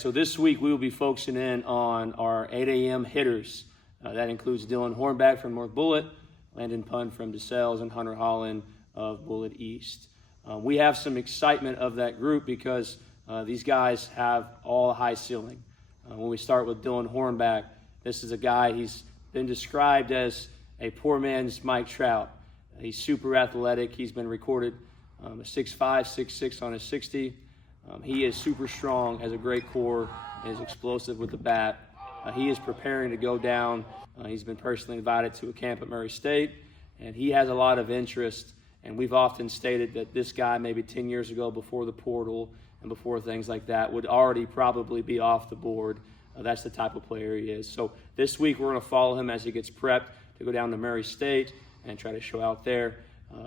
so this week we will be focusing in on our 8 a.m. hitters. That includes Dylan Hornback from North Bullitt, Landon Pund from DeSales, and Hunter Holland of Bullitt East. We have some excitement of that group because these guys have all a high ceiling. When we start with Dylan Hornback, this is a guy, he's been described as a poor man's Mike Trout. He's super athletic. He's been recorded a 6'5", 6'6" on his 60. He is super strong, has a great core, and is explosive with the bat. He is preparing to go down. He's been personally invited to a camp at Murray State, and he has a lot of interest. And we've often stated that this guy, maybe 10 years ago, before the portal and before things like that, would already probably be off the board. That's the type of player he is. So this week we're going to follow him as he gets prepped to go down to Murray State and try to show out there.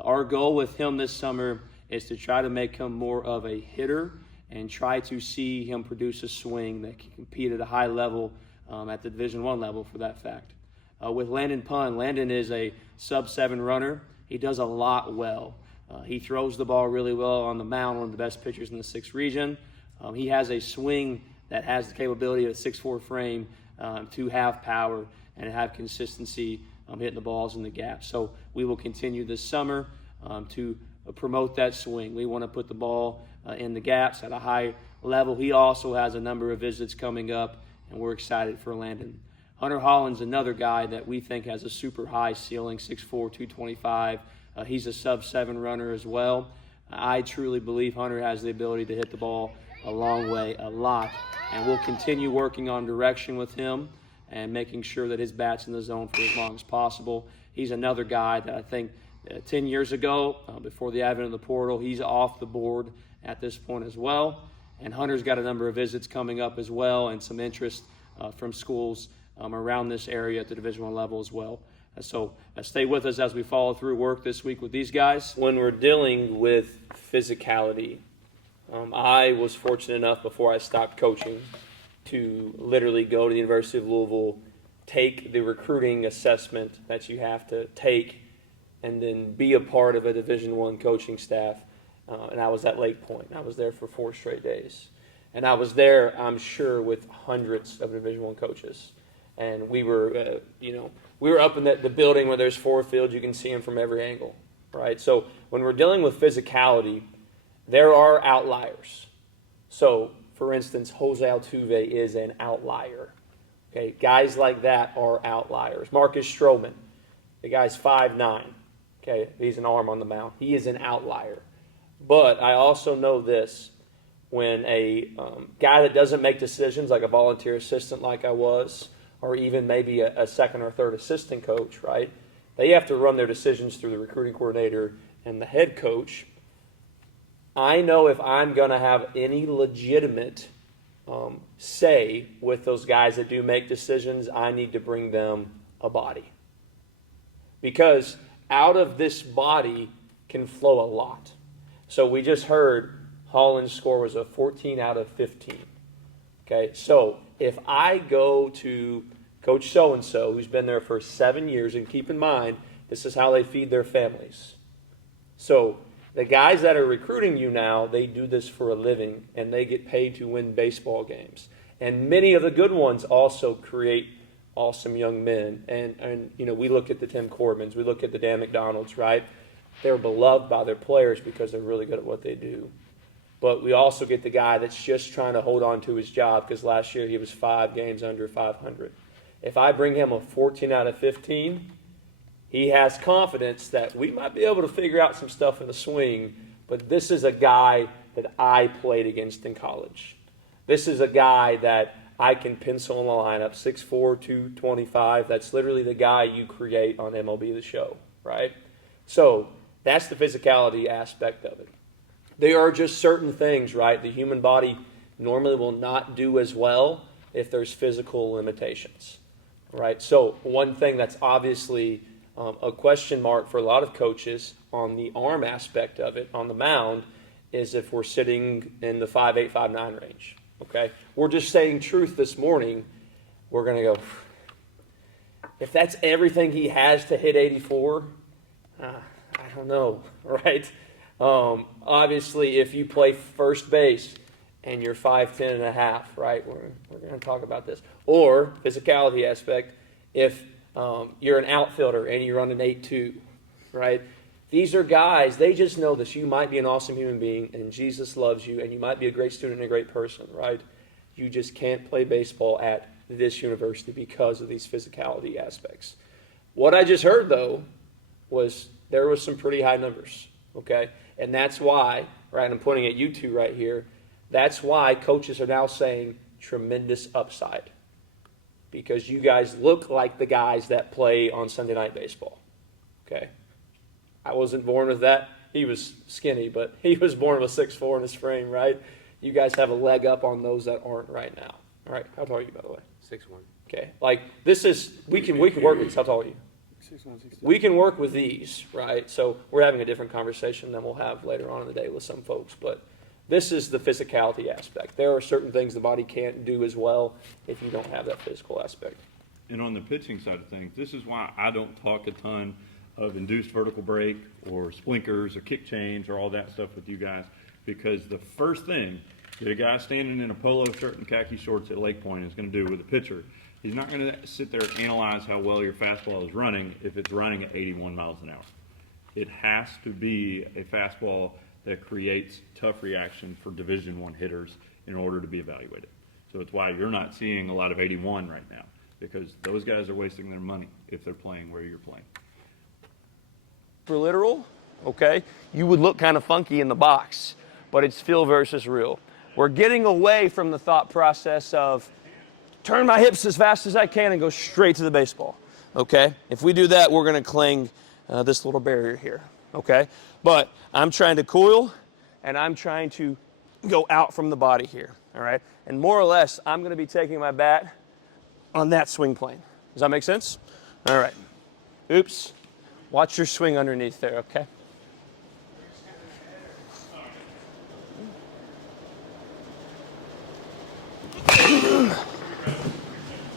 Our goal with him this summer is to try to make him more of a hitter and try to see him produce a swing that can compete at a high level at the Division I level, for that fact. With Landon Pund, Landon is a sub-7 runner. He does a lot well. He throws the ball really well on the mound, one of the best pitchers in the 6th region. He has a swing that has the capability of a 6'4" frame to have power and have consistency hitting the balls in the gap. So we will continue this summer to promote that swing. We want to put the ball in the gaps at a high level. He also has a number of visits coming up, and we're excited for Landon. Hunter Holland's another guy that we think has a super high ceiling, 6'4", 225. He's a sub-7 runner as well. I truly believe Hunter has the ability to hit the ball a long way, a lot. And we'll continue working on direction with him and making sure that his bat's in the zone for as long as possible. He's another guy that I think 10 years ago, before the advent of the portal, he's off the board at this point as well. And Hunter's got a number of visits coming up as well, and some interest from schools around this area at the Division I level as well. So stay with us as we follow through work this week with these guys. When we're dealing with physicality, I was fortunate enough before I stopped coaching to literally go to the University of Louisville, take the recruiting assessment that you have to take, and then be a part of a Division I coaching staff. And I was at Lake Point. I was there for 4 straight days. And I was there, I'm sure, with hundreds of Division I coaches. And we were, we were up in the building where there's 4 fields. You can see them from every angle, right? So when we're dealing with physicality, there are outliers. So, for instance, Jose Altuve is an outlier. Okay, guys like that are outliers. Marcus Stroman, the guy's 5'9". Okay, he's an arm on the mound. He is an outlier. But I also know this: when a guy that doesn't make decisions, like a volunteer assistant like I was, or even maybe a second or third assistant coach, right? They have to run their decisions through the recruiting coordinator and the head coach. I know if I'm going to have any legitimate say with those guys that do make decisions, I need to bring them a body. Because out of this body can flow a lot. So we just heard Holland's score was a 14 out of 15. Okay, so if I go to Coach so-and-so, who's been there for 7 years, and keep in mind, this is how they feed their families. So the guys that are recruiting you now, they do this for a living, and they get paid to win baseball games. And many of the good ones also create awesome young men. And we look at the Tim Corbins, we look at the Dan McDonalds, right? They're beloved by their players because they're really good at what they do. But we also get the guy that's just trying to hold on to his job because last year he was 5 games under 500. If I bring him a 14 out of 15, he has confidence that we might be able to figure out some stuff in the swing, but this is a guy that I played against in college. This is a guy that I can pencil in the lineup, 6'4", 225. That's literally the guy you create on MLB The Show, right? So that's the physicality aspect of it. There are just certain things, right? The human body normally will not do as well if there's physical limitations, right? So one thing that's obviously a question mark for a lot of coaches on the arm aspect of it, on the mound, is if we're sitting in the 5'8", 5'9" range, okay? We're just saying truth this morning. We're going to go, if that's everything he has to hit 84, I don't know, right? Obviously, if you play first base and you're 5'10 and a half, right? We're going to talk about this. Or physicality aspect, if you're an outfielder and you run an 8'2", right? These are guys, they just know that you might be an awesome human being and Jesus loves you and you might be a great student and a great person, right? You just can't play baseball at this university because of these physicality aspects. What I just heard, though, was there was some pretty high numbers, okay? And that's why, right, I'm pointing at you two right here, that's why coaches are now saying tremendous upside, because you guys look like the guys that play on Sunday Night Baseball, okay? I wasn't born with that. He was skinny, but he was born with 6'4" in his frame, right? You guys have a leg up on those that aren't right now. All right, how tall are you, by the way? 6'1". Okay, like this is, we can work with these. How tall are you? 6'1", 6'2". We can work with these, right? So we're having a different conversation than we'll have later on in the day with some folks, but this is the physicality aspect. There are certain things the body can't do as well if you don't have that physical aspect. And on the pitching side of things, this is why I don't talk a ton of induced vertical break or splinkers or kick change or all that stuff with you guys, because the first thing that a guy standing in a polo shirt and khaki shorts at Lake Point is going to do with a pitcher, he's not going to sit there and analyze how well your fastball is running if it's running at 81 miles an hour. It has to be a fastball that creates tough reaction for Division I hitters in order to be evaluated. So it's why you're not seeing a lot of 81 right now, because those guys are wasting their money if they're playing where you're playing. For literal, okay, you would look kind of funky in the box, but it's feel versus real. We're getting away from the thought process of turn my hips as fast as I can and go straight to the baseball, okay? If we do that, we're going to cling this little barrier here, okay? But I'm trying to coil, and I'm trying to go out from the body here, all right? And more or less, I'm going to be taking my bat on that swing plane. Does that make sense? All right. Oops. Watch your swing underneath there, okay?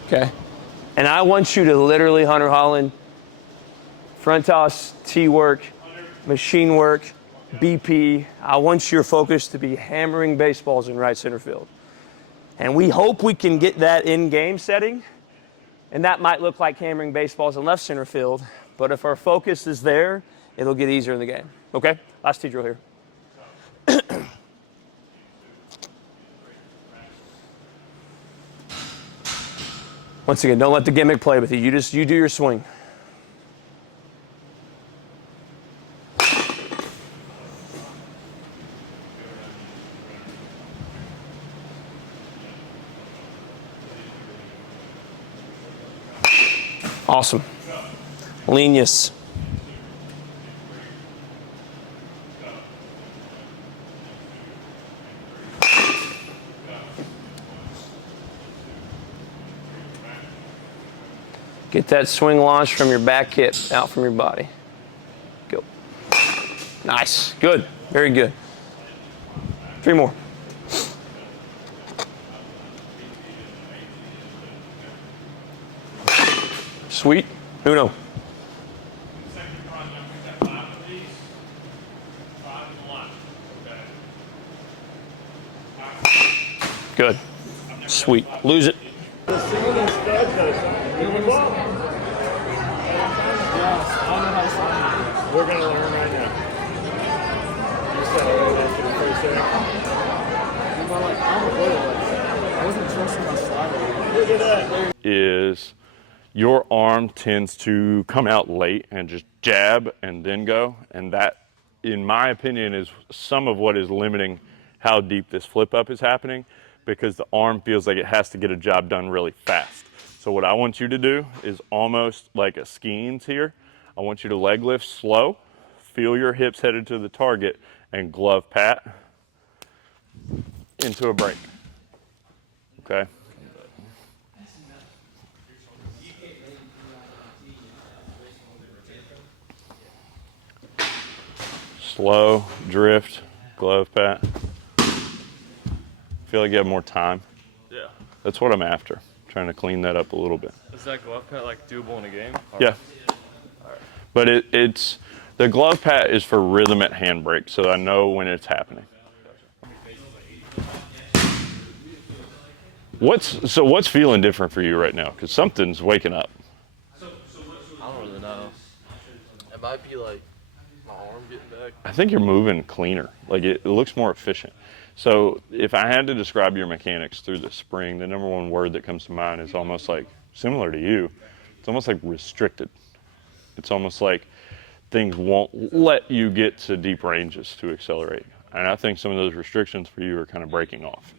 Okay. And I want you to literally, Hunter Holland, front toss, tee work, machine work, BP. I want your focus to be hammering baseballs in right center field. And we hope we can get that in game setting. And that might look like hammering baseballs in left center field. But if our focus is there, it'll get easier in the game. Okay? Last tee drill here. Once again, don't let the gimmick play with you. You do your swing. Awesome. Lenius. Get that swing launch from your back hip out from your body. Go. Nice. Good. Very good. 3 more. Sweet. Uno. Good. Sweet. Lose it. We're going to learn right now. You said after the first inning. I wasn't trusting my slider. Look at that. Is your arm tends to come out late and just jab and then go. And that, in my opinion, is some of what is limiting how deep this flip up is happening, because the arm feels like it has to get a job done really fast. So what I want you to do is almost like a skeins here. I want you to leg lift slow, feel your hips headed to the target, and glove pat into a break. Okay? Slow, drift, glove pat. Feel like you have more time. Yeah. That's what I'm after. Trying to clean that up a little bit. Is that glove pat like doable in a game? Or? Yeah. But it's the glove pat is for rhythm at handbrake, so I know when it's happening. What's feeling different for you right now? Because something's waking up. I don't really know. It might be like my arm getting back. I think you're moving cleaner. Like it looks more efficient. So if I had to describe your mechanics through the spring, the number one word that comes to mind is almost like similar to you. It's almost like restricted. It's almost like things won't let you get to deep ranges to accelerate. And I think some of those restrictions for you are kind of breaking off.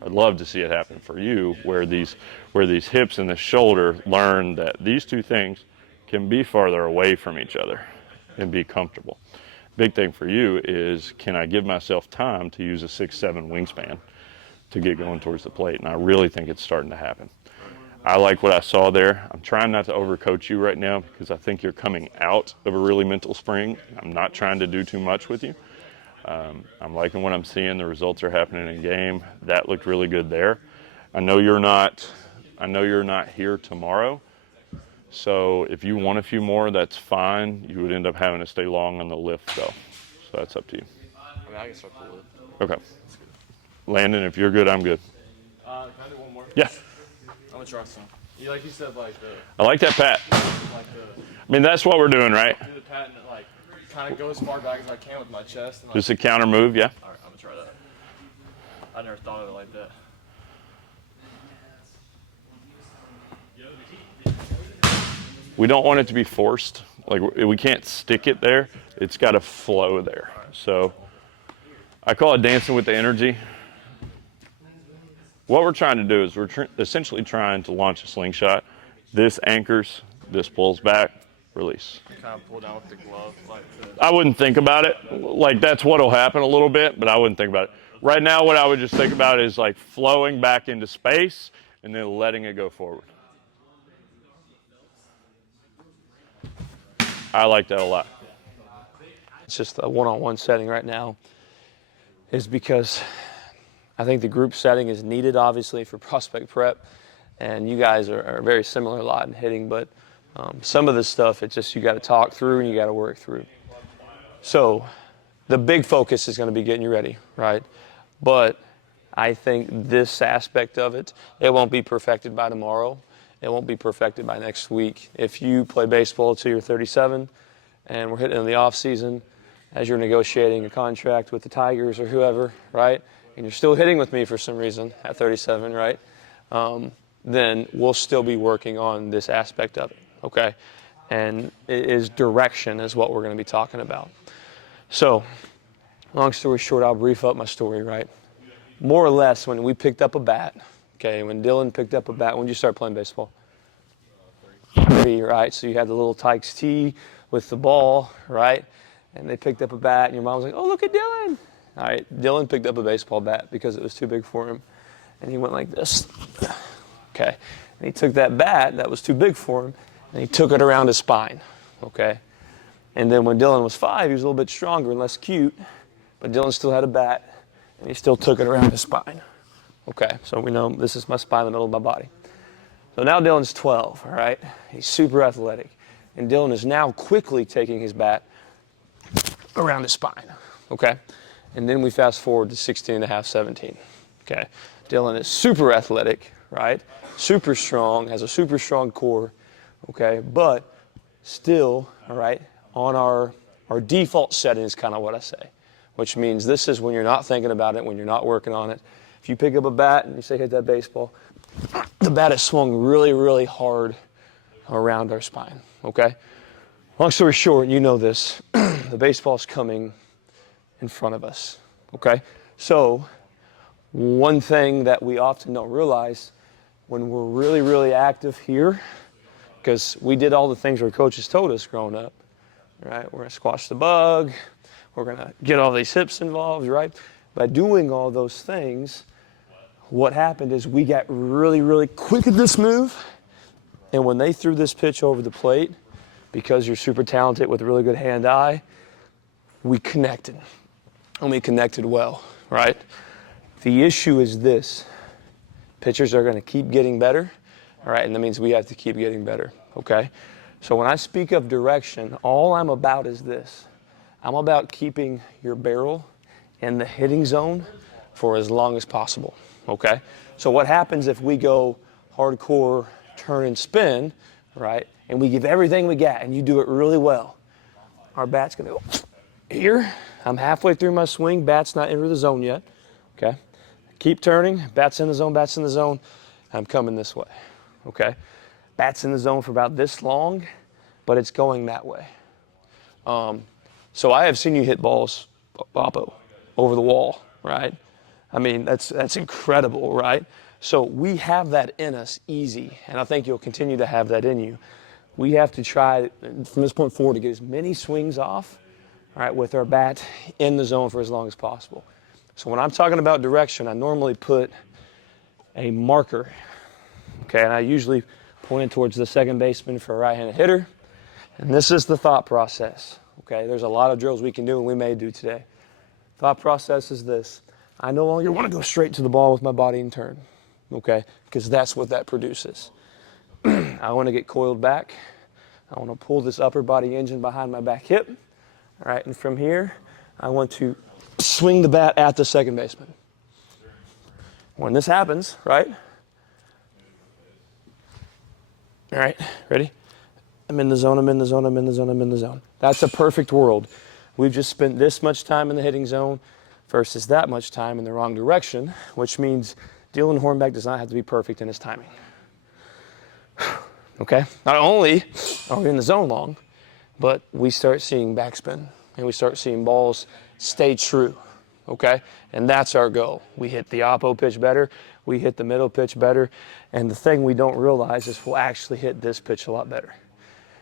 I'd love to see it happen for you where these hips and the shoulder learn that these two things can be farther away from each other and be comfortable. Big thing for you is, can I give myself time to use a 6'7" wingspan to get going towards the plate? And I really think it's starting to happen. I like what I saw there. I'm trying not to overcoach you right now because I think you're coming out of a really mental spring. I'm not trying to do too much with you. I'm liking what I'm seeing. The results are happening in game. That looked really good there. I know you're not here tomorrow. So if you want a few more, that's fine. You would end up having to stay long on the lift though. So that's up to you. I mean, I can start the lift. Okay. Landon, if you're good, I'm good. Can I do one more? Yeah. I'm gonna try some. You like you said, like the I like that pat. I mean, that's what we're doing, right? do the pat and like kind of go as far back as I can with my chest. And, like, Just a counter move, yeah? all right, I'm gonna try that. I never thought of it like that. We don't want it to be forced. Like, we can't stick it there. It's got to flow there. So I call it dancing with the energy. What we're trying to do is we're essentially trying to launch a slingshot. This anchors, this pulls back, release. Kind of pull down with the glove, like the, I wouldn't think about it. Like, that's what'll happen a little bit, but I wouldn't think about it. Right now, what I would just think about is like flowing back into space and then letting it go forward. I like that a lot. It's just a one-on-one setting right now is because I think the group setting is needed, obviously, for prospect prep. And you guys are very similar a lot in hitting, but some of this stuff, it's just you got to talk through and you got to work through. So the big focus is going to be getting you ready, right? But I think this aspect of it, it won't be perfected by tomorrow. It won't be perfected by next week. If you play baseball till you're 37 and we're hitting in the off season as you're negotiating a contract with the Tigers or whoever, right? And you're still hitting with me for some reason at 37, right? Then we'll still be working on this aspect of it, okay? And it is direction is what we're going to be talking about. So, long story short, I'll brief up my story, right? More or less, when we picked up a bat, okay, when Dylan picked up a bat, when did you start playing baseball? 3, right? So you had the little Tykes tee with the ball, right? And they picked up a bat, and your mom was like, oh, look at Dylan. All right, Dylan picked up a baseball bat because it was too big for him. And he went like this. Okay. And he took that bat that was too big for him, and he took it around his spine. Okay. And then when Dylan was 5, he was a little bit stronger and less cute, but Dylan still had a bat, and he still took it around his spine. Okay, so we know this is my spine in the middle of my body. So now Dylan's 12, all right? He's super athletic. And Dylan is now quickly taking his bat around his spine, okay? And then we fast forward to 16 and a half, 17, okay? Dylan is super athletic, right? Super strong, has a super strong core, okay? But still, all right, on our default setting is kind of what I say, which means this is when you're not thinking about it, when you're not working on it. If you pick up a bat and you say hit that baseball, the bat is swung really, really hard around our spine, okay? Long story short, you know this, the baseball's coming in front of us, okay? So one thing that we often don't realize when we're really, really active here, because we did all the things our coaches told us growing up, right? We're gonna squash the bug, we're gonna get all these hips involved, right? By doing all those things, what happened is we got really, really quick at this move. And when they threw this pitch over the plate, because you're super talented with really good hand-eye, we connected. And we connected well, right? The issue is this. Pitchers are going to keep getting better, all right? And that means we have to keep getting better, okay? So when I speak of direction, all I'm about is this. I'm about keeping your barrel in the hitting zone for as long as possible, okay? So what happens if we go hardcore turn and spin, right? And we give everything we got and you do it really well. Our bat's gonna go here. I'm halfway through my swing, bat's not into the zone yet, okay? Keep turning, bat's in the zone, bat's in the zone. I'm coming this way, okay? Bat's in the zone for about this long, but it's going that way. So I have seen you hit balls, Oppo, over the wall, right? I mean, that's incredible, right? So we have that in us easy, and I think you'll continue to have that in you. We have to try, from this point forward, to get as many swings off, all right, with our bat in the zone for as long as possible. So when I'm talking about direction, I normally put a marker, okay, and I usually point it towards the second baseman for a right-handed hitter, and this is the thought process, okay? There's a lot of drills we can do and we may do today. Thought process is this. I no longer want to go straight to the ball with my body and turn, okay? Because that's what that produces. I want to get coiled back. I want to pull this upper body engine behind my back hip, all right? And from here, I want to swing the bat at the second baseman. When this happens, right? All right, ready? I'm in the zone, I'm in the zone, I'm in the zone, I'm in the zone. That's a perfect world. We've just spent this much time in the hitting zone versus that much time in the wrong direction, which means Dylan Hornback does not have to be perfect in his timing. Okay? Not only are we in the zone long, but we start seeing backspin and we start seeing balls stay true. Okay? And that's our goal. We hit the oppo pitch better, we hit the middle pitch better, and the thing we don't realize is we'll actually hit this pitch a lot better.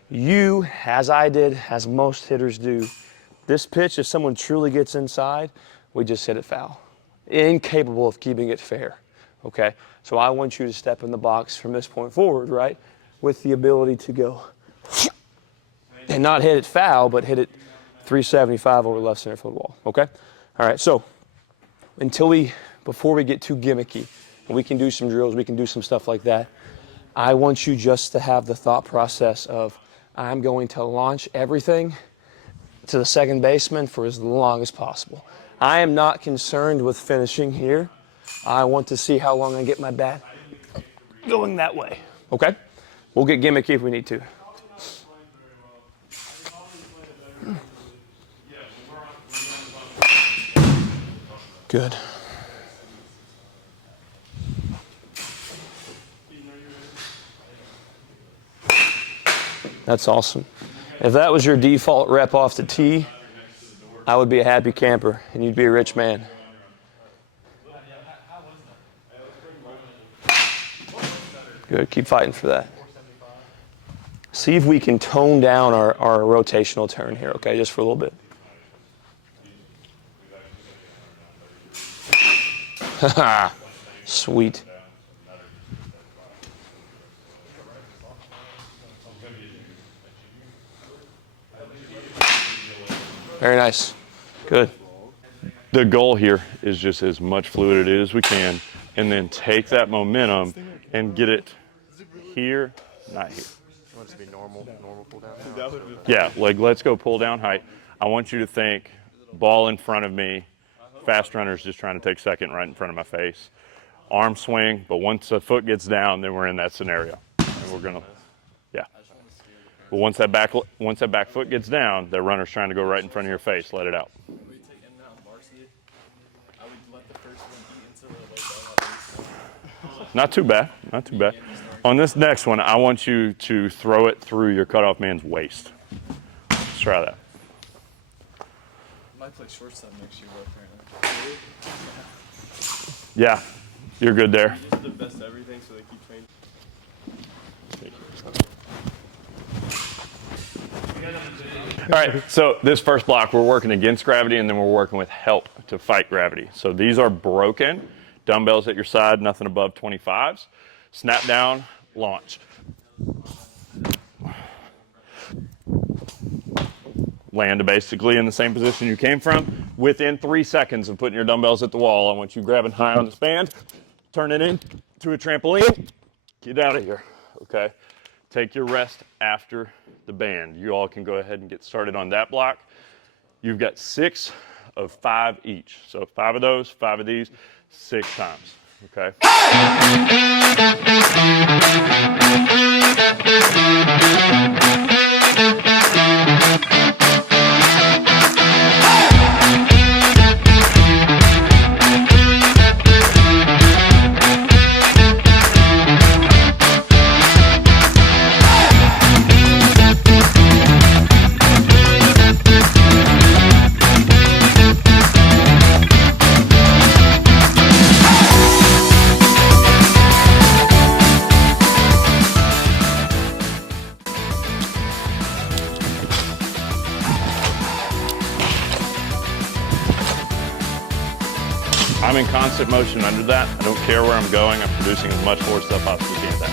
You, as I did, as most hitters do, this pitch, if someone truly gets inside, we just hit it foul. Incapable of keeping it fair, okay? So I want you to step in the box from this point forward, right, with the ability to go and not hit it foul, but hit it 375 over left center field wall, okay? All right, so before we get too gimmicky, and we can do some drills, we can do some stuff like that, I want you just to have the thought process of, I'm going to launch everything to the second baseman for as long as possible. I am not concerned with finishing here. I want to see how long I get my bat going that way, okay? We'll get gimmicky if we need to. Good. That's awesome. If that was your default rep off the tee, I would be a happy camper and you'd be a rich man. Good, keep fighting for that. See if we can tone down our rotational turn here, okay, just for a little bit. Haha, sweet. Very nice. Good. The goal here is just as much fluid as we can, and then take that momentum and get it here, not here. You want it to be normal pull down? Yeah, like let's go pull down height. I want you to think ball in front of me, fast runner's just trying to take second right in front of my face. Arm swing, but once the foot gets down, then we're in that scenario. And we're gonna, yeah. But once that back foot gets down, the runner's trying to go right in front of your face. Let it out. Not too bad, not too bad. On this next one, I want you to throw it through your cutoff man's waist. Let's try that. Might play shortstop next year, apparently. Yeah, you're good there. Just the best everything, so they keep training. All right, so this first block, we're working against gravity, and then we're working with help to fight gravity. So these are broken. Dumbbells at your side, nothing above 25s. Snap down, launch. Land basically in the same position you came from. Within 3 seconds of putting your dumbbells at the wall, I want you grabbing high on this band, turn it into a trampoline, get out of here, okay? Take your rest after the band. You all can go ahead and get started on that block. You've got 6 of 5 each. So 5 of those, 5 of these, 6 times. Okay. I'm in constant motion under that. I don't care where I'm going. I'm producing as much force as I possibly can that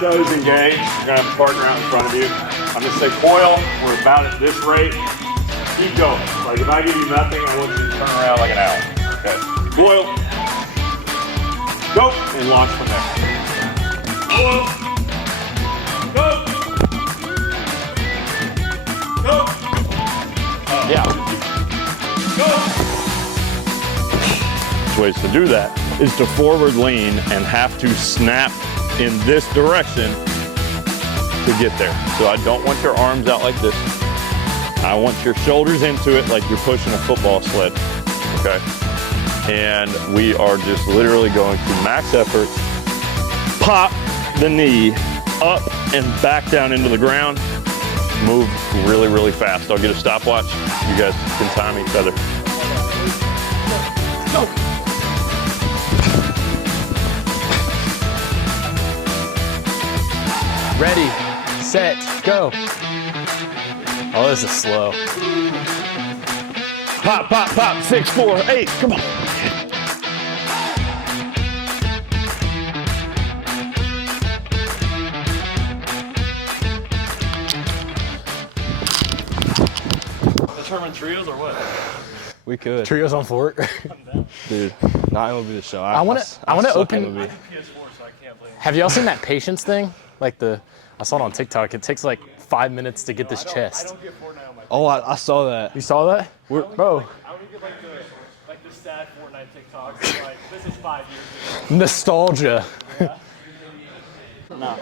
Toes engaged. You're gonna have a partner out in front of you. I'm gonna say coil. We're about at this rate. Keep going. Like if I give you nothing, I want you to turn around like an owl. Okay. Coil. Go and launch from there. Coil. Go. Go. Yeah. Go. Ways to do that is to forward lean and have to snap in this direction to get there. So I don't want your arms out like this. I want your shoulders into it like you're pushing a football sled, okay? And we are just literally going to max effort, pop the knee up and back down into the ground, move really, really fast. I'll get a stopwatch. You guys can time each other. Go. Ready, set, go. Oh, this is slow. Pop, pop, pop, 6, 4, 8, come on. Determine trios or what? We could. Trios on fork. Dude, not will be the show. I want to open. I have a PS4, so I can't play. Have y'all seen that patience thing? Like I saw it on TikTok. It takes like 5 minutes to get this I chest. don't get Fortnite on my. Oh, I saw that. You saw that? Bro, I don't get like the sad Fortnite TikToks. Like this is 5 years ago. nostalgia. No.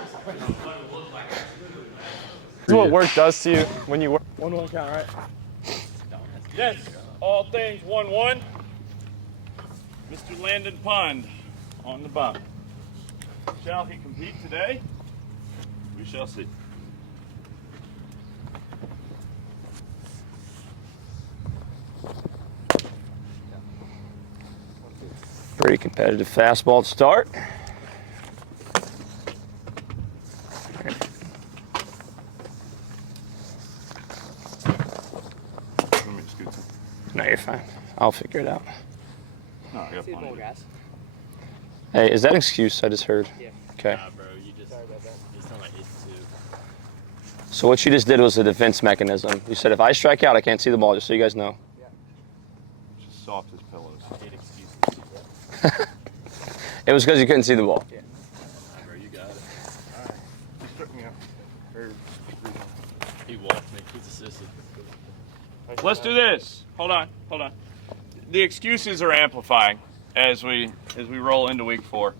This is what work does to you when you work. 1-1 count, right? Yes, all things 1-1. Mr. Landon Pund on the bump. Shall he compete today? We shall see. Pretty competitive fastball to start. Let me scoot some. No, you're fine. I'll figure it out. No, I got plenty. Hey, is that an excuse I just heard? Yeah. Okay. Bro, you just sound like 82. So what you just did was a defense mechanism. You said if I strike out, I can't see the ball, just so you guys know. Just soft as pillows. Hate excuses. It was because you couldn't see the ball. Yeah. Bro, you got it. All right. He struck me out. He walked me. He's assisted. Let's do this. Hold on. The excuses are amplifying as we roll into week 4.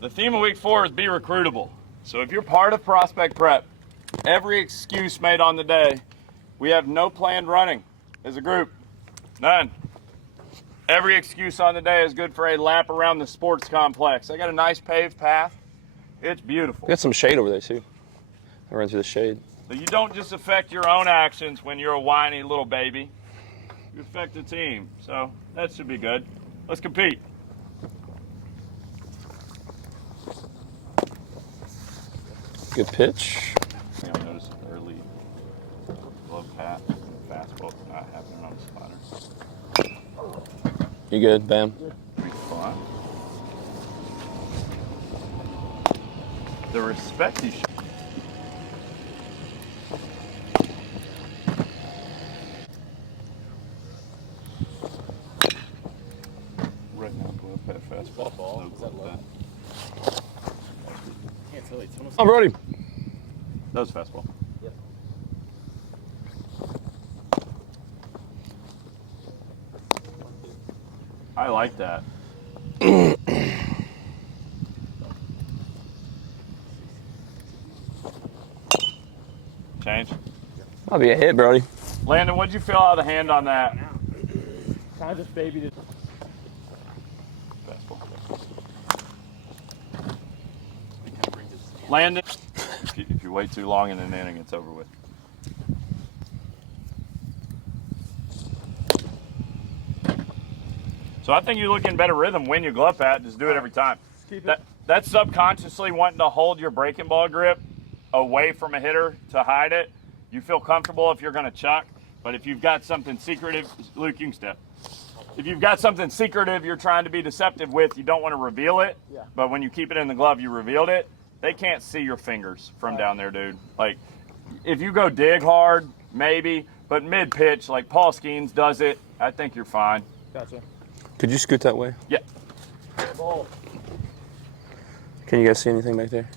The theme of week 4 is be recruitable. So if you're part of prospect prep, every excuse made on the day, we have no planned running as a group. None. Every excuse on the day is good for a lap around the sports complex. I got a nice paved path. It's beautiful. We got some shade over there too. I run through the shade. So you don't just affect your own actions when you're a whiny little baby. You affect the team. So that should be good. Let's compete. Good pitch. You'll notice early glove pat, fastball not happening on the spotter. You good, Bam? Fine. The respect you show Fastball ball. Is that low? Can't tell you. It's almost I'm ready. That was fastball. Yep. I like that. Change. I'll be a hit, Brody. Landon, what'd you feel out of the hand on that? kind of just babied it. Fastball. Landon, if you wait too long in an inning, it's over with. So I think you look in better rhythm when you glove pat. Just do it every time. That's subconsciously wanting to hold your breaking ball grip away from a hitter to hide it. You feel comfortable if you're going to chuck, but if you've got something secretive, Luke, you can step. If you've got something secretive you're trying to be deceptive with, you don't want to reveal it. Yeah. But when you keep it in the glove, you revealed it. They can't see your fingers from down there, dude. Like, if you go dig hard, maybe, but mid-pitch, like Paul Skeens does it, I think you're fine. Gotcha. Could you scoot that way? Yeah. Ball. Can you guys see anything back there?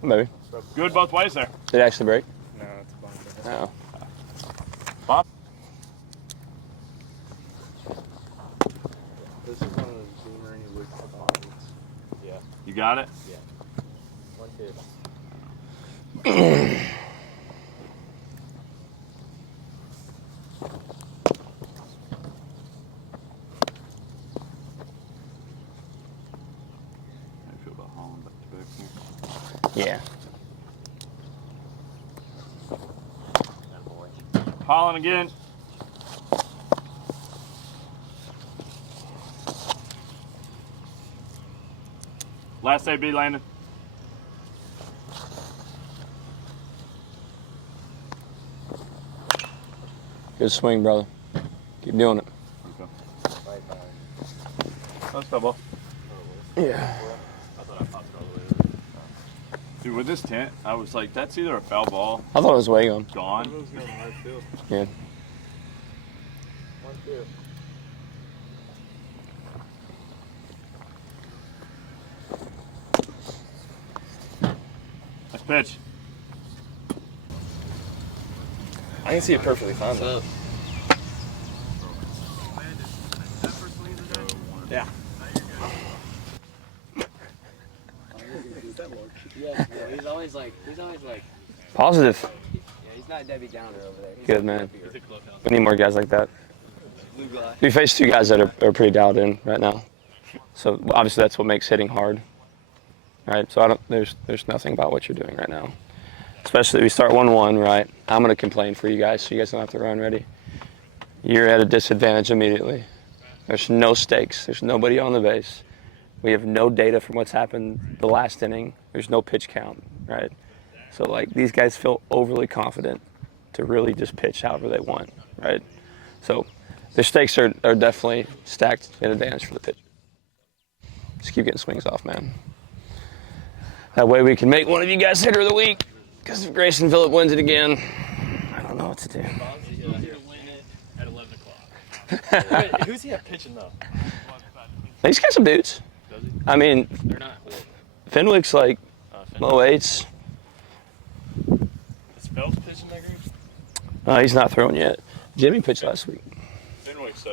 Maybe. Good both ways there. Did it actually break? No, it's a bunch. No. Bob? This is one of those boomerang you look at. Yeah. You got it? 1-2. How do you feel about Holland back to back here? Yeah. Holland again. Last AB, Landon. Good swing, brother. Keep doing it. That's foul ball. Yeah. Dude, with this tent, I was like, that's either a foul ball, I thought it was way gone. gone. Yeah. 1-2. Nice pitch. I can see it perfectly fine though. Yeah. Yeah, he's always like, Positive. yeah, he's not Debbie Downer over there. He's Good, like man. happier. We need more guys like that. Blue guy. We faced two guys that are pretty dialed in right now. So obviously that's what makes hitting hard. Right? So there's nothing about what you're doing right now. Especially we start 1-1, right? I'm gonna complain for you guys so you guys don't have to run ready. You're at a disadvantage immediately. There's no stakes. There's nobody on the base. We have no data from what's happened the last inning. There's no pitch count, right? So like these guys feel overly confident to really just pitch however they want, right? So the stakes are definitely stacked in advantage for the pitcher. Just keep getting swings off, man. That way we can make one of you guys hitter of the week. Because if Grayson Phillip wins it again, I don't know what to do. At 11 o'clock. Wait, who's he at pitching though? He's got some dudes. Does he? I mean, They're not. Fenwick's like Fenwick. low eights. Is Phelps pitching that group? He's not throwing yet. Jimmy pitched last week. Fenwick's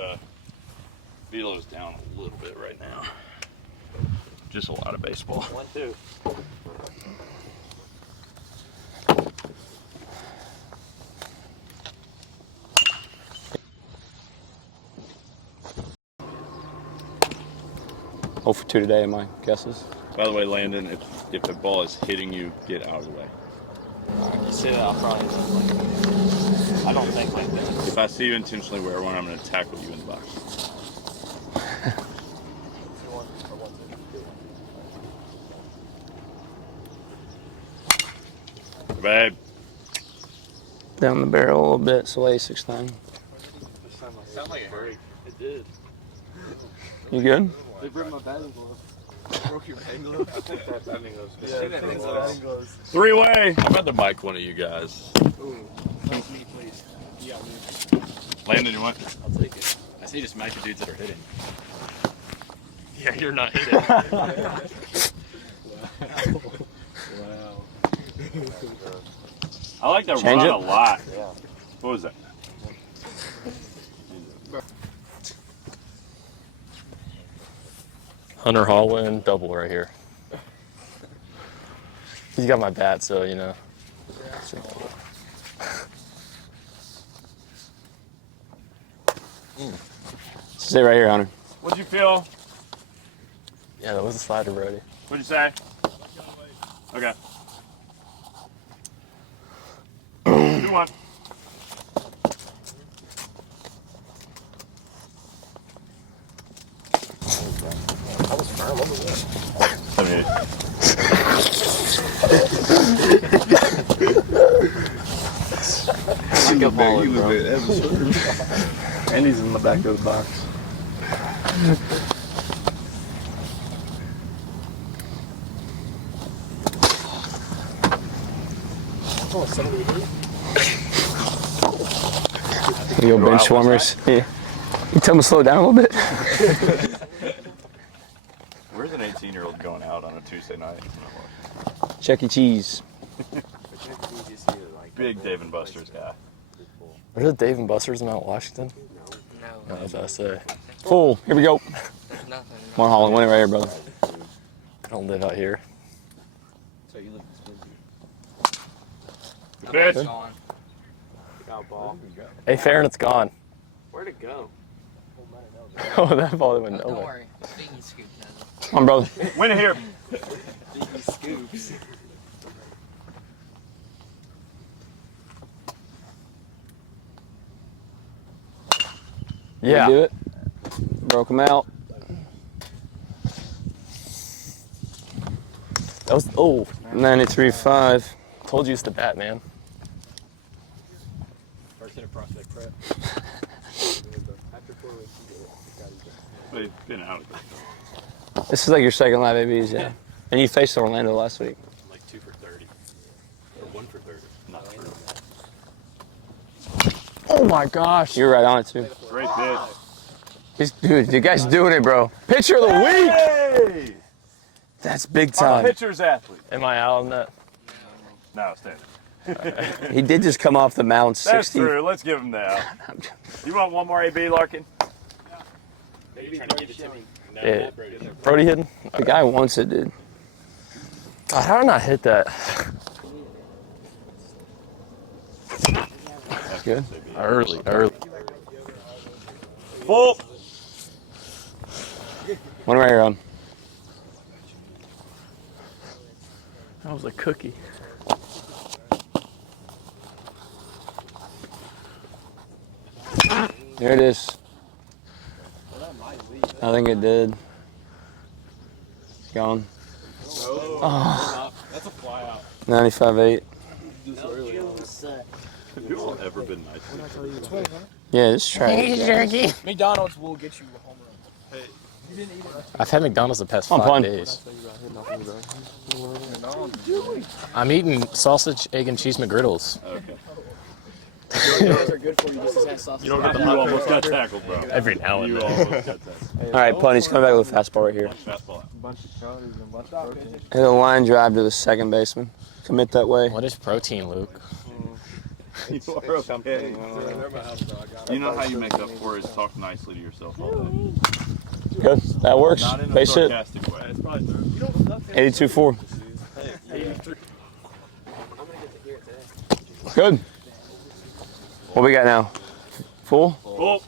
velo's down a little bit right now. Just a lot of baseball. 1-2. Oh for 2 today, my guesses. By the way, Landon, if the ball is hitting you, get out of the way. You say that, I'll probably like, I don't think like that. If I see you intentionally wear one, I'm going to tackle you in the box. 2-1 or 1-2. Babe. Down the barrel a little bit, Soleil 6'9". Sound like a break. It did. You good? They broke my batting glove. Broke your batting glove? I think that batting glove. I think that thing's batting gloves. 3-way. I'm about to mic one of you guys. Ooh. Landon, you want? I'll take it. I see just match the dudes that are hitting. Yeah, you're not hitting. I like that Change run it? a lot. Yeah. What was that? Hunter Holland double right here. He's got my bat, so you know. Stay right here, Hunter. What'd you feel? Yeah, that was a slider, Brody. What'd you say? Okay. 2-1. That was firm. What was that? I mean, Like a baller, bro. And he's in the back of the box. You go bench warmers. Yeah. You tell him to slow down a little bit. where's an 18-year-old going out on a Tuesday night? Chuck E. Cheese. Big Dave and Buster's guy. Are there Dave and Buster's in Mount Washington? No. No, that's what I say. Full. Here we go. Nothing. Come on, Holland. Win it right here, brother. I don't live out here. So you look expensive. Bitch. Gone. Got ball. Hey, fair and it's gone. Where'd it go? Oh, that ball went Don't nowhere. worry. Thingy scoop now. Come on, brother. Win it here. Thingy scoops. Yeah. Do it. Broke him out. That was, oh, 93.5. told you it's the bat, man. First hit prospect prep. They've been out. This is like your second live ABs, yeah. And you faced Orlando last week. I'm like 2 for 30. Or 1 for 30. Not true. Oh my gosh. You were right on it, too. Great pitch. Dude, you guys doing it, bro. Pitcher of the week! Hey! That's big Our time. pitcher's athlete. Am I out on that? No, standing. He did just come off the mound 60. That's true. Let's give him that. You want one more AB, Larkin? Maybe trying to give it to me. No, Yeah. not Brody. Brody hitting? The guy wants it, dude. God, how did I not hit that? That's good. Early. Full. One right here on. That was a cookie. There it is. I think it did. Gone. Oh, That's a fly out. 95.8. Have you all ever been nice to each other? Yeah, just try it. McDonald's will get you a home run. I've had McDonald's the past Come on, 5 Pun. days. I'm eating sausage, egg, and cheese McGriddles. Okay. Those are good for you. Just as You don't get the You almost got tackled, bro. Every now and You then. almost got tackled. All right, Pun, he's coming back with a fastball right here. Fastball out. Hit a line drive to the second baseman. Commit that way. What is protein, Luke? You are okay. You know how you make up for it is talk nicely to yourself all day. Good. That works. Not in a Base hit. sarcastic way. 82.4. Good. What we got now? Full? Full.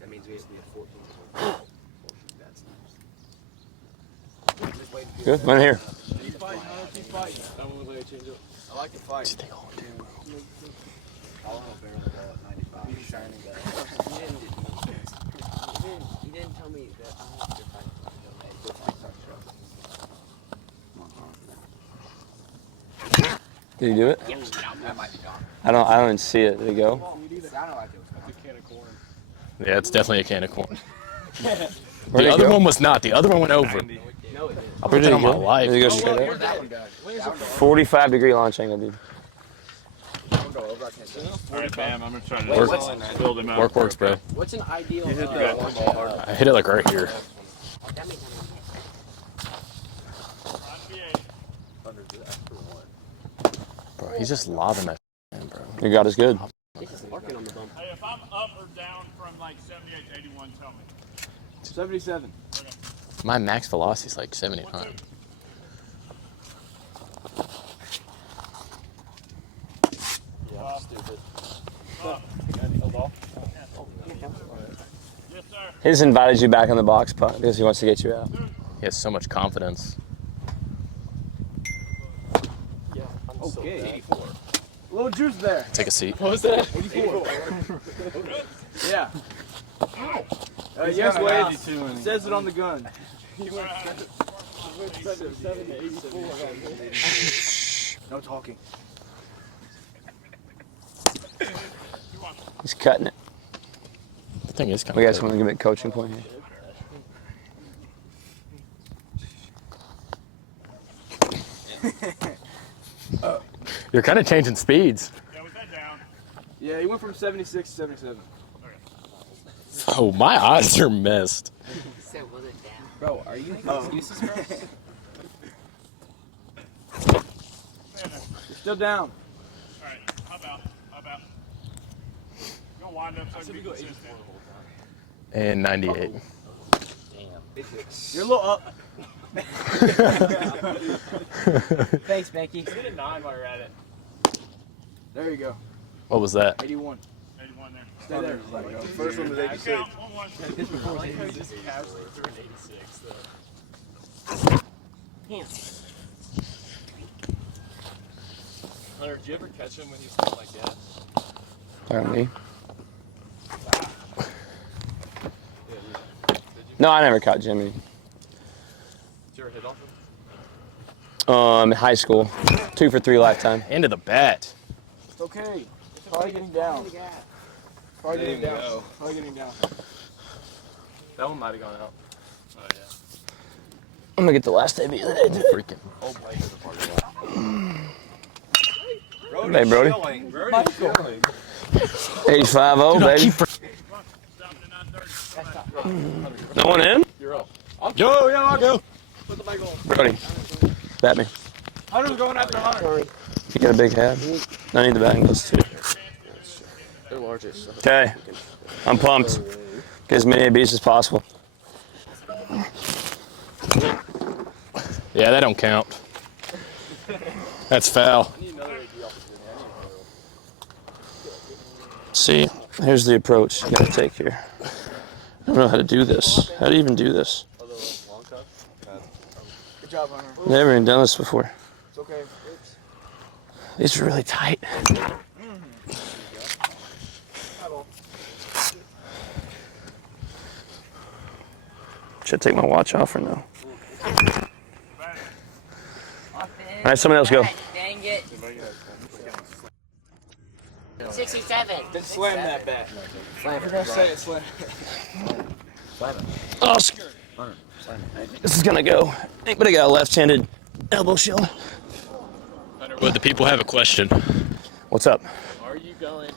That means we have to be at 14. Good. One here. Keep fighting, man. Keep fighting. That one was like a change up. I like to fight. He didn't tell me that I have to fight. Did he do it? That might be gone. I don't even see it. Did it go? Sounded like it was gone. A can of corn. Yeah, it's definitely a can of corn. Where'd The it other go? one was not. The other one went over. I'll put it on my life. Does it go straight up? 45-degree launch angle, dude. All right, Bam, I'm going to try to build him out. Work works, bro. What's an ideal? I hit it like right here. Bro, he's just lobbing that man, bro. Your God is good. Hey, if I'm up or down from like 78 to 81, tell me. 77. My max velocity is like 75. Yeah, stupid. Yes, sir. He just invited you back in the box putt because he wants to get you out. He has so much confidence. Okay. Little juice there. Take a seat. What was that? 84. Yeah. Yes, Wade. Says it on the gun. No talking. He's cutting it. The thing is kind We of. guys want to give it a coaching point here. You're kind of changing speeds. Yeah, was that down? Yeah, he went from 76 to 77. Oh, my eyes are missed. Bro, are you excuses, bro? You're still down. All right, how about? You'll wind up so I can be consistent. And 98. You're a little up. Thanks, Becky. Hit a 9 while you're at it. There you go. What was that? 81. 81 there. Stay there. First one was 86. Count, 1-1. I like how he just casually threw an 86, though. Hunter, did you ever catch him when he was playing like that? Pardon me. No, I never caught Jimmy. Did you ever hit off him? In high school, 2 for 3 lifetime. Into the bat. It's okay. Probably getting down. Probably getting down. Probably getting down. That one might have gone out. Oh, yeah. I'm gonna get the last AB of the day. Dude. Freaking. Hey, Brody. 85-0, baby. No one in? Yo, I'll go. Brody, bat me. Hunter's going after Hunter. You got a big head. I need the batting gloves too. They're largest. Okay, I'm pumped. Get as many ABs as possible. Yeah, that don't count. That's foul. See, here's the approach you gotta take here. I don't know how to do this. How do you even do this? Good job, Hunter. Never even done this before. It's okay. These are really tight. Should I take my watch off or no? All right, somebody else go. Dang it. 67. Then slam that bat. Say it, slam. Oh, this is gonna go. Anybody got a left-handed elbow shield? But the people have a question. What's up? Are you going?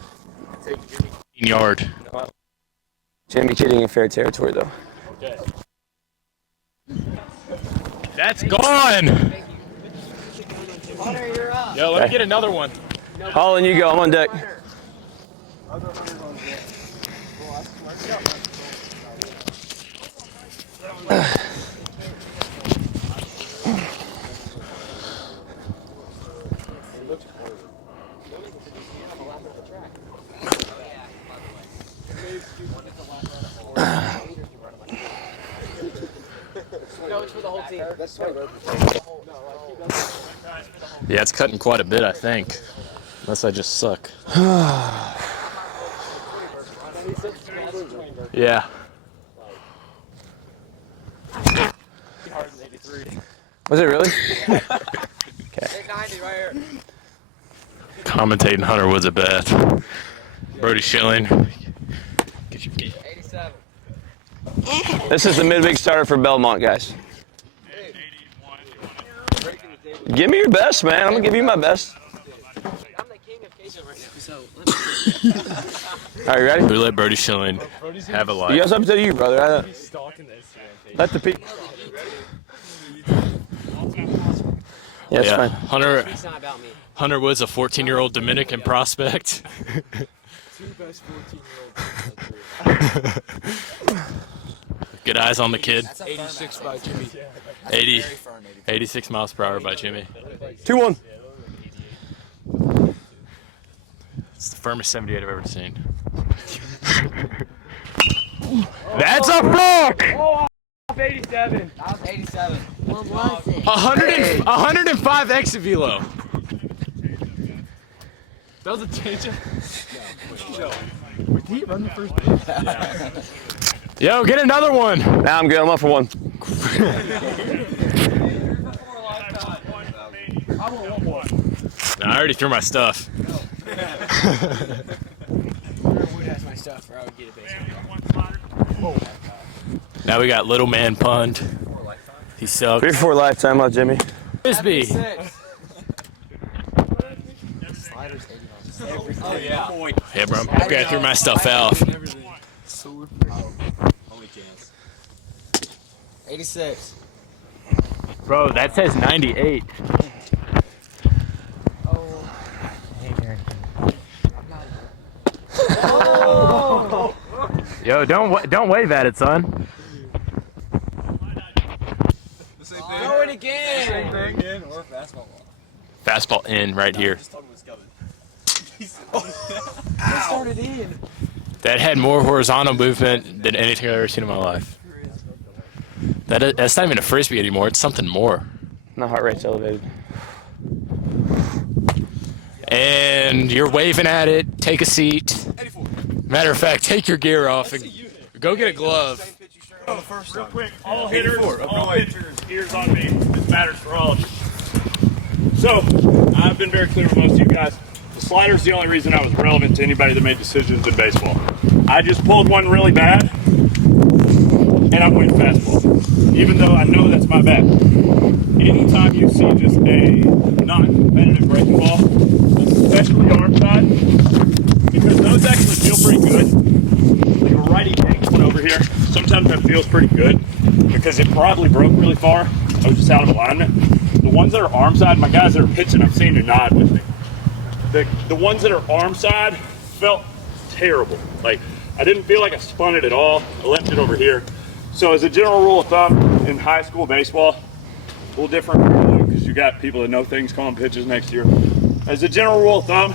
Yard. Jamie kidding in fair territory though. Okay. That's gone. Hunter, you're up. Yo, let me get another one. Holland, you go. I'm on deck. No, it's for the whole team. That's right. Yeah, it's cutting quite a bit, I think. Unless I just suck. Yeah. Was it really? Big 90 right here. Commentating Hunter Woods at bat. Brody Schilling. Get your 87. This is the midweek starter for Belmont, guys. Give me your best, man. I'm gonna give you my best. I'm the king of queso right now, so All right, you ready? We let Brody Schilling have a life. You guys up to you, brother. Let the people. Yeah, it's fine. it's not about me. Hunter Wood's a 14-year-old Dominican prospect. Two best 14-year-olds. Good eyes on the kid. 86 by Jimmy. 86 miles per hour by Jimmy. 2-1. It's the firmest 78 I've ever seen. That's a block! 87. That was 87. What was it? 105 exit velo. That was a tangent. Did he run the first base? Yo, get another one. Now I'm good. I'm up for one. Nah, I already threw my stuff. Wood has my stuff, or I would get a base. Now we got little man Pund. He sucks. 3 for 4 lifetime on Jimmy. Frisbee. Oh, yeah. Yeah, bro. Okay, I threw my stuff out. Only chance. 86. Bro, that says 98. Yo, don't wave at it, son. Throw it again. Same thing again, or fastball. Fastball in right here. Started in. That had more horizontal movement than anything I've ever seen in my life. That's not even a frisbee anymore. It's something more. My heart rate's elevated. And you're waving at it. Take a seat. Matter of fact, take your gear off and go get a glove. Real quick, all hitters, all pitchers, ears on me. This matters for all of you. So, I've been very clear with most of you guys. The slider's the only reason I was relevant to anybody that made decisions in baseball. I just pulled one really bad, and I'm winning fastball. Even though I know that's my bad. Anytime you see just a non-competitive breaking ball, especially arm side, because those actually feel pretty good. Like a righty takes one over here. Sometimes that feels pretty good because it probably broke really far. I was just out of alignment. The ones that are arm side, my guys that are pitching, I'm seeing you nod with me. The ones that are arm side felt terrible. Like, I didn't feel like I spun it at all. I left it over here. So as a general rule of thumb, in high school baseball, a little different because you got people that know things calling pitches next year. As a general rule of thumb,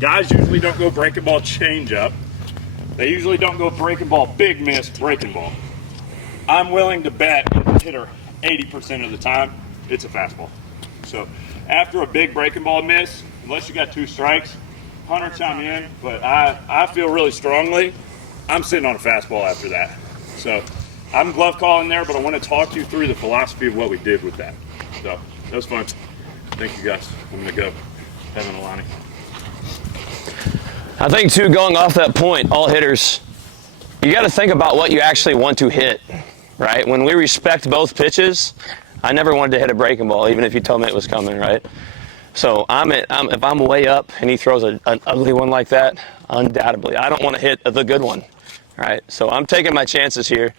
guys usually don't go breaking ball change up. They usually don't go breaking ball big miss breaking ball. I'm willing to bet the hitter 80% of the time it's a fastball. So after a big breaking ball miss, unless you got 2 strikes, Hunter chime in, but I feel really strongly I'm sitting on a fastball after that. So I'm glove calling there, but I want to talk you through the philosophy of what we did with that. So that was fun. Thank you guys. I'm going to go. Evan Alani. I think, too, going off that point, all hitters, you got to think about what you actually want to hit, right? When we respect both pitches, I never wanted to hit a breaking ball, even if you told me it was coming, right? So if I'm way up and he throws an ugly one like that, undoubtedly, I don't want to hit the good one, right? So I'm taking my chances here.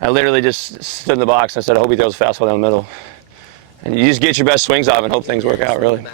I literally just stood in the box and I said, I hope he throws a fastball down the middle. And you just get your best swings off and hope things work out, really.